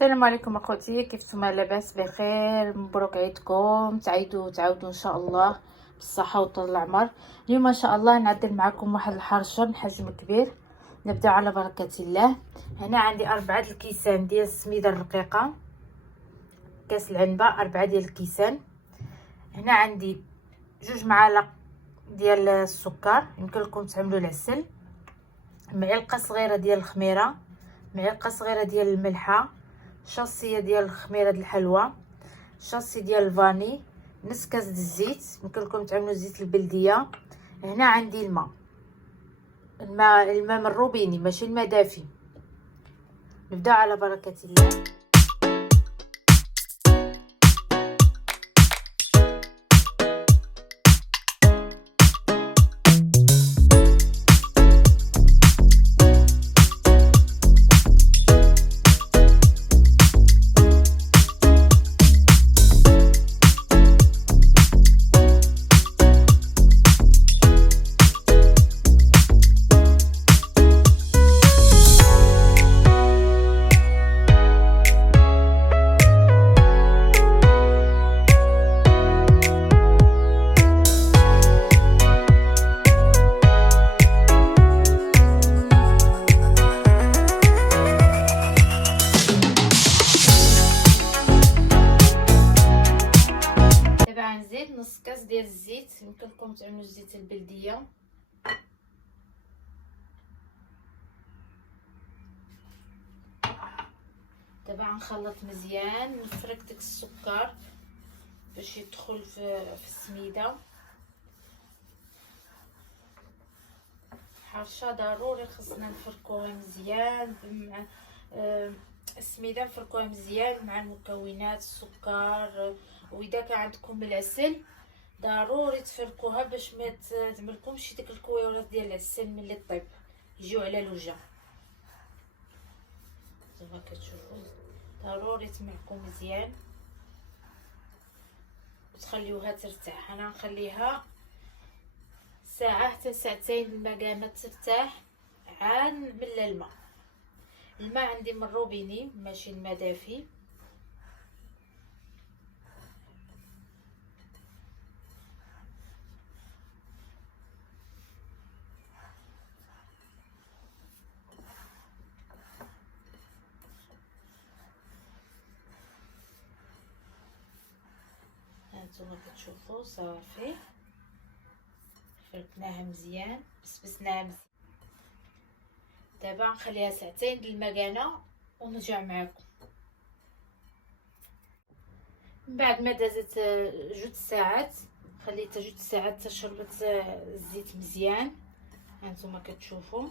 السلام عليكم اخوتي، كيفتما؟ لاباس بخير؟ مبروك عيدكم، تعاودوا ان شاء الله بالصحه وطول العمر. اليوم ان شاء الله نعدل معكم واحد الحرشه من حجم كبير. نبدا على بركه الله. هنا عندي 4 الكيسان ديال السميده الرقيقه، كاس العنبه 4 ديال الكيسان. هنا عندي 2 معالق ديال السكر، يمكن لكم تعملوا العسل، معلقه صغيره ديال الخميره، معلقه صغيره ديال الملحه، شاصيه ديال الخميره ديال الحلوى، شاصي ديال الفاني، نص كاس د الزيت، يمكن لكم تعملوا زيت البلديه. هنا عندي الماء من الروبيني، ماشي الماء دافي. نبدا على بركه الله. نزيد نص كاس ديال الزيت، يمكن لكم تعملوا الزيت البلديه. دابا غنخلط مزيان، نفرك داك السكر باش يدخل في السميده. حرشه ضروري خصنا نفركوها مزيان مع السميده، نفركوها مزيان مع المكونات السكر. واذا كان عندكم العسل ضروري تفركوها باش ما تعملكمش ديك الكويورات ديال العسل ملي طيب يجيو على الوجه. زعما كتشوفوا ضروري تمعكم مزيان وتخليوها ترتاح. انا نخليها ساعه حتى ساعتين المكانه ترتاح عاد نبل الماء عندي من الروبيني ماشي الماء دافي. هانتوما كتشوفوا صافي فركناها مزيان، بسبسناها مزيان. دابا نخليها ساعتين المكانه ونرجع معكم. من بعد ما دازت 2 ساعات، خليتها 2 ساعات تشربت الزيت مزيان. هانتوما كتشوفوا.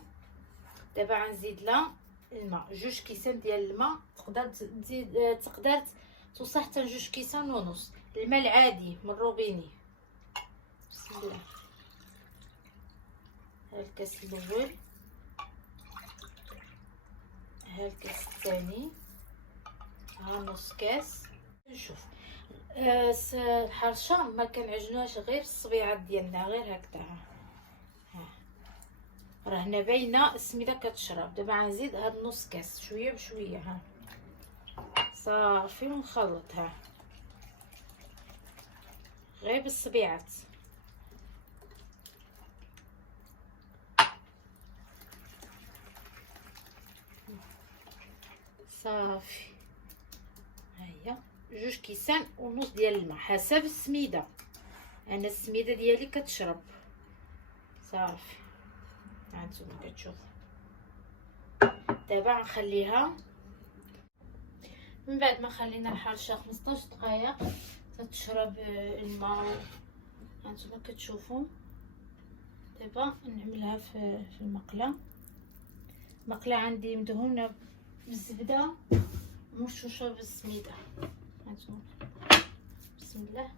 دابا غنزيد لها الماء، 2 كيسان ديال الماء. تقدر تزيد، تقدر توصل حتى 2 كيسان ونص. الماء العادي من الروبيني. بسم الله. ها الكاس الاول، ها الكاس الثاني، ها نص كاس. نشوف الحرشه ما كنعجنوهاش غير الصبيعات ديالنا، غير هكذا. ها راه هنا باينه السميده كتشرب. دابا غنزيد هاد نص كاس شويه بشويه. ها صافي ونخلطها غير بالصبيعات. صافي هيا 2 كيسان ونص ديال الماء حسب السميده. انا السميده ديالي كتشرب. صافي هانتوما كتشوفوا. دابا غنخليها من بعد ما خلينا الحرشه 15 دقائق تشرب الماء. هانتوما كتشوفوا. دابا نعملها في المقله. المقله عندي مدهونه بالزبده مرشوشه بالسميده. هانتوما بسم الله.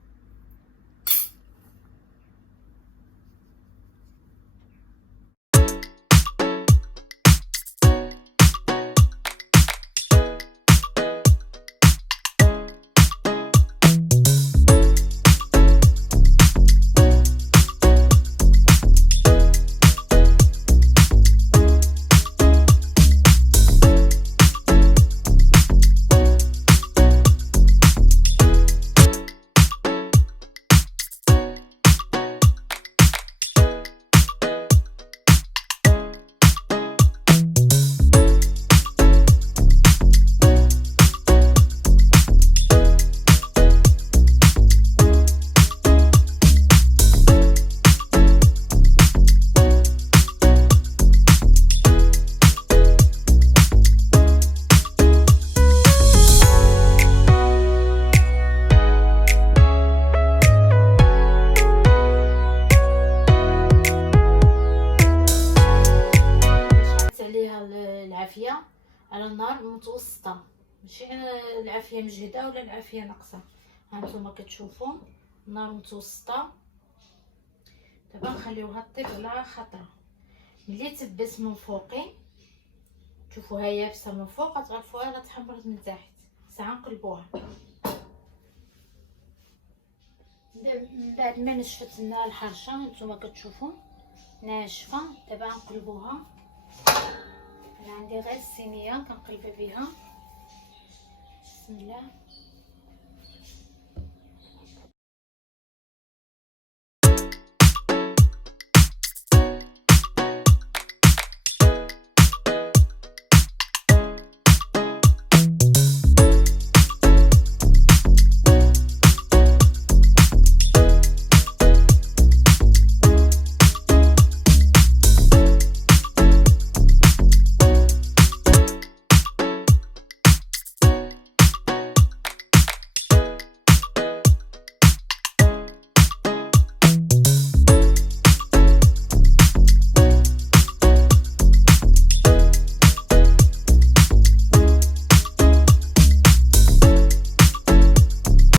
متوسطه، ماشي العافيه مجهده ولا العافيه ناقصه. هانتوما كتشوفوا النار متوسطه. دابا نخليوها طيب على خطره. ملي تبت من فوقي شوفوها يابسه من فوق، غتعرفوها راه تحمرت من تحت. ساعه نقلبوها من بعد ما نشفت لنا الحرشه. هانتوما كتشوفوا ناشفه. دابا نقلبوها. انا عندي غير الصينيه كنقلب بها. بسم الله.